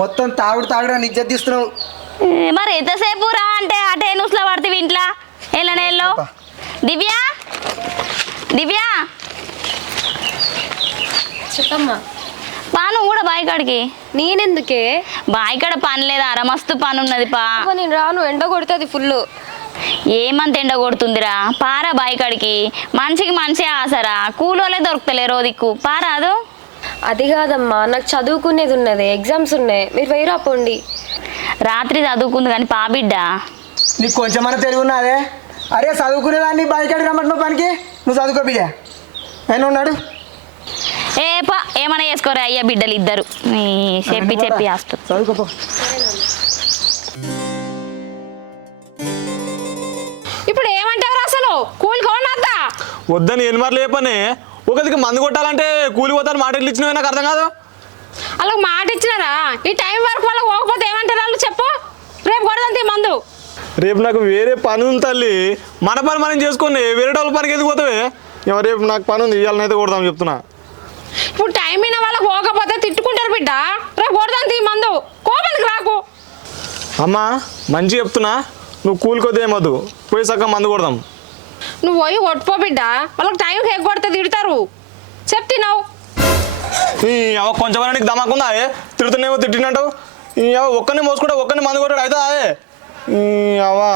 మొత్తం తాగుడు తాగుడు అని ఇజ్జత్ తీస్తున్నావు. మరి ఎంతసేపు రా అంటే అటే న్యూస్లో పడుతుంది ఇంట్లో ఎల్లనేళ్ళు. దివ్య దివ్య చెప్పమ్మా. పాను కూడా బాయి కాడికి. నేనెందుకే? బాయి కాడ పని లేదా అర మస్తు పని ఉన్నది పా. నేను రాను, ఎండ కొడుతుంది ఫుల్. ఏమంత ఎండ కొడుతుందిరా, పారా బాయి కాడికి. మనిషికి మనిషి ఆసరా, కూలోలే దొరుకుతలే రోజుకు. పారాదు. అది కాదమ్మా, నాకు చదువుకునేది ఉన్నది, ఎగ్జామ్స్ ఉన్నాయి. మీరు వేయరా పోండి. రాత్రి చదువుకుంది కానీ బిడ్డ. నీకు కొంచెమన్నా తెలివి ఉన్నదే. అరే చదువుకునేదాన్ని బయటకి రమ్మంటున్నావు పనికి. నువ్వు చదువుకో బిడ్డ. ఆయన ఉన్నాడు. ఏమైనా చేసుకోరా అయ్యా బిడ్డలు ఇద్దరు. చెప్పి చెప్పి హాస్టల్ చదువుకోపో. ఇప్పుడు ఏమంటారు అసలు? కూలి కొనద్దా? వద్దని ఎన్నిమార్లు లేపనే. ఒకదికి మందు కొట్టాలంటే కూలి పోతాను మాట ఎట్లు ఇచ్చినవి నాకు అర్థం కాదు. వాళ్ళకి మాట ఇచ్చినారా? ఈ టైం వరకు వాళ్ళకి పోకపోతే ఏమంటారు వాళ్ళు? చెప్పు. రేపు కొడదంతే మందు. రేపు నాకు వేరే పని ఉంది తల్లి. మన పని మనం చేసుకుని వేరే వాళ్ళ పనికి ఎందుకు పోతావే? రేపు నాకు పని ఉంది, ఇవాళనైతే కొడదాం చెప్తున్నా. ఇప్పుడు టైం అయినా వాళ్ళకి పోకపోతే తిట్టుకుంటారు బిడ్డ. రేపు కొడదంతే మందు. కోపానికి రాకు. అమ్మా మంచి చెప్తున్నా, నువ్వు కూలికొద్దు ఏమొద్దు, పోయి సక్క మందు కొడదాం. నువ్వు పోయి కొట్టుపో బిడ్డ. వాళ్ళకి టైంకి ఎగ్గ కొడితే తిడతారు. చెప్తున్నావు. కొంచెం నీకు దమాకుందా? తిడుతున్నామో తిట్టినట్టు. ఒక్కరిని మోసుకుంటే ఒక్కరిని మందు కొట్టాడు అవుతుందా? అవా